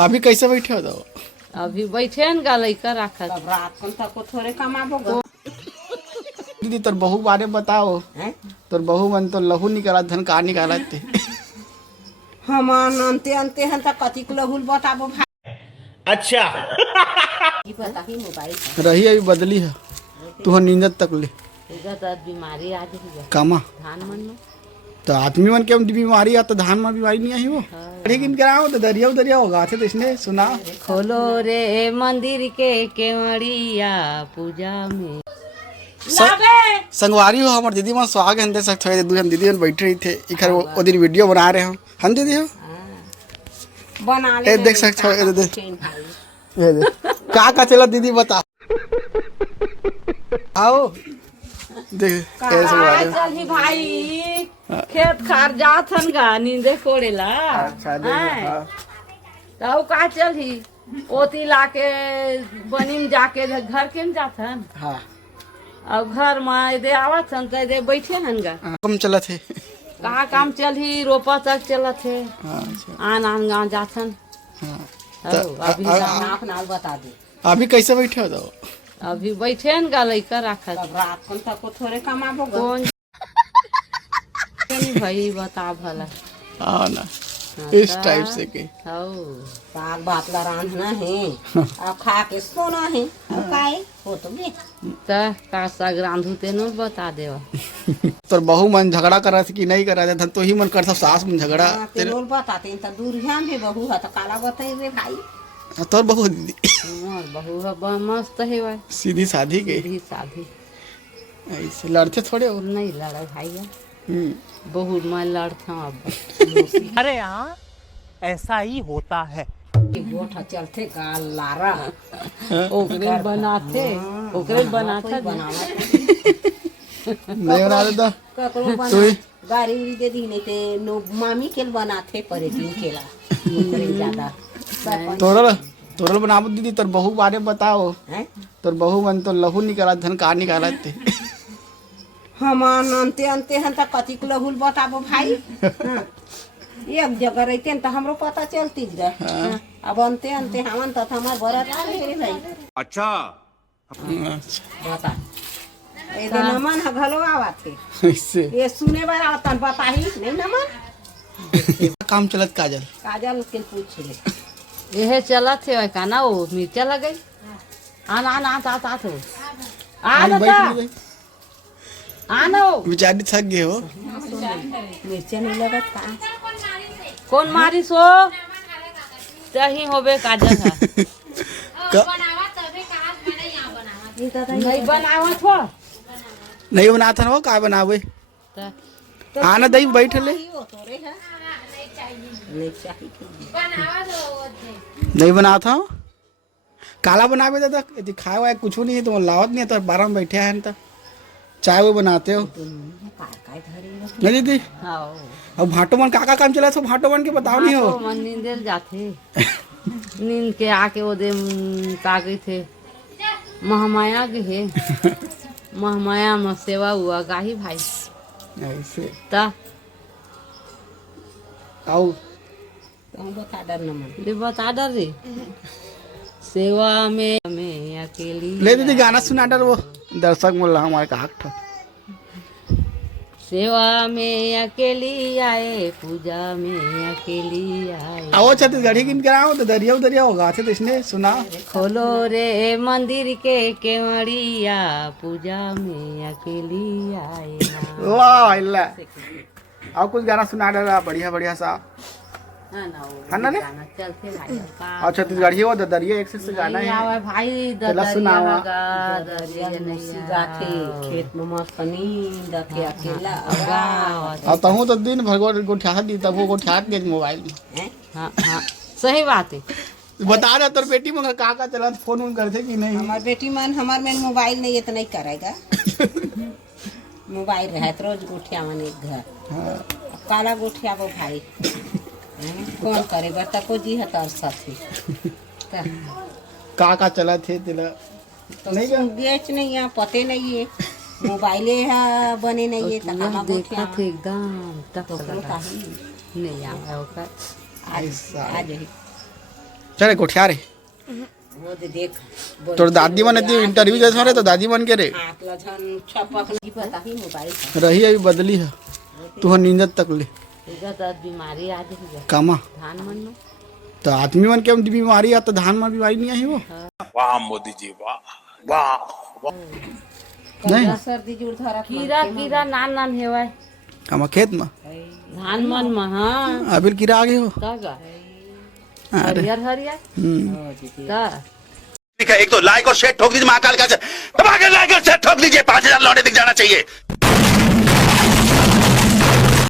अभी कैसे बैठे हो तो? अभी बैठे न गालै कर रखा तब रात को तक को थोड़े कमाबो गो। दीदी तोर बहू बारे में बताओ। हैं? तोर बहू मन तो लहू निकाला धन का निकाला थे। हम अंते अंते हन तक कथी के लहुल बताबो भाई। अच्छा ई पता ही मोबाइल रही अभी बदली है तू नींद तक ले इधर तो बीमारी आ गई कामा धान मन में तो आदमी मन के बीमारी आ तो धान में बीमारी नहीं आई वो लेकिन कराओ तो दरिया होगा थे तो इसने सुना खोलो रे मंदिर के केवड़िया पूजा में संगवारी हो हमारे दीदी मन स्वागत हम दे सकते हो दूसरे दीदी मन बैठे रही थे इधर वो दिन वीडियो बना रहे हो हम दीदी हो बना ले देख सकते हो ये देख का चला दीदी बता आओ देख चल ही भाई खेत खार जात हन गा नींदे कोड़ेला अच्छा तो का चल ही ओती लाके बनी में जाके घर के न जात हन हाँ अब घर में दे आवत हन तो दे बैठे हन गा कम चला थे कहा काम चल ही रोपा तक चलत है आन आन गाँव जात हन अभी नाप नाल बता दे अभी कैसे बैठे हो तो? अभी बैठे न गालै कर रखा तब रात को तक को थोड़े कमाबो गो। कौन भाई बता भला हाँ ना इस टाइप से के साग भात ला रांधना है अब खा के सोना है अब काहे हो तो बे का साग रांधू तेनो बता देवा तोर बहू मन झगड़ा करा कि नहीं करा था तो ही मन कर सब सास मन झगड़ा तेरे और बताते त दूर ध्यान भी बहू है तो काला बताई रे भाई तोर बहू दीदी मोर बहू है मस्त है भाई सीधी साधी के सीधी साधी ऐसे लड़ते थोड़े हो नहीं लड़ा भाई बहुत मैं लड़ता हूँ अब अरे हाँ ऐसा ही होता है गोठा चलते गाल लारा ओकरे बनाते नहीं बना देता ककरो बना गाड़ी उड़ी दे दी नहीं ते नो मामी के बनाते परे दिन केला ज्यादा तोरल बनाबो दीदी तोर बहू बारे में बताओ। हैं? तोर बहू मन तो लहू निकाला धन का निकाला थे हम अंते अंते हन तक कथी के लहुल बताबो भाई। हाँ। एक जगह रहते तो हमरो पता चलती रहे अब अंते अंते हमन तो हमार बरत आ गए रे भाई। अच्छा बता ए दे नमन ह घलो आवत है ऐसे ये सुने बार आवतन बताही नहीं नमन काम चलत काजल के पूछ ले यह चलत है का ना वो मिर्चा लगे आना आना आता आता तो आना आनो बेचारी थक गए हो मिर्चा नहीं लगत का कौन मारी सो चाही होबे काजल था नहीं बनावत हो नहीं बना था वो का बनावे आना दही बैठ ले नहीं बना था काला बनावे दादा यदि खाए वाए कुछ नहीं है तो लावत नहीं है तो बारह में बैठे हैं तो चाय वो बनाते हो नहीं दीदी अब भाटो मन का काम चला तो भाटो मन के बताओ नहीं हो मन नींद जाते नींद के आके वो दे का गई थे महामाया के है महामाया में सेवा हुआ गाही भाई ऐसे ता आओ बता डर नमन ले बता डर रे सेवा में अकेली ले दीदी गाना सुना डर वो दर्शक मोला हमारे का हक था सेवा में अकेली आए पूजा में अकेली आए आओ छत्तीसगढ़ी किन कराओ तो दरिया होगा थे तो इसने सुना खोलो रे मंदिर के केवड़िया पूजा में अकेली आए ना। वाह अल्लाह आओ कुछ गाना सुना डर बढ़िया सा है ना रे चलते भाई और छत्तीसगढ़ी हो दरिया एक से गाना है आवे भाई चला सुनावा जाके खेत में मस्त नींद के अकेला और तहु तो दिन भर गोठा दी तब वो गोठा के मोबाइल में हाँ हाँ सही बात है बता रहा तोर बेटी मगर का चला फोन उन करते कि नहीं हमार बेटी मन हमार में मोबाइल नहीं है तो नहीं करेगा मोबाइल रहे तो रोज गोठिया मन एक घर काला गोठिया वो भाई कौन करे बता को जी है तार साथी का चला थे तिला तो नहीं बेच नहीं है पते नहीं है मोबाइले है बने नहीं है तो देखा थे एकदम तक तो नहीं आया होगा ऐसा आ जाए चले कोठिया रे वो दे देख तोर दादी मन इंटरव्यू जैसा रे तो दादी मन के रे आकला झन छपक नहीं पता ही मोबाइल रही अभी बदली है तू नींदत तक ले इधर तो बीमारी आ गई कामा धान मन में तो आदमी मन के बीमारी आ तो धान में बीमारी नहीं आई वो वाह मोदी जी वाह वाह नहीं सर्दी जुड़ धरा कीड़ा कीड़ा नान नान हेवाय कामा खेत में धान मन में हाँ अभी कीड़ा आ गए हो का अरे हरियर हरियर का एक तो लाइक और शेयर ठोक दीजिए महाकाल का लाइक और शेयर ठोक दीजिए 5000 लौटे दिख जाना चाहिए।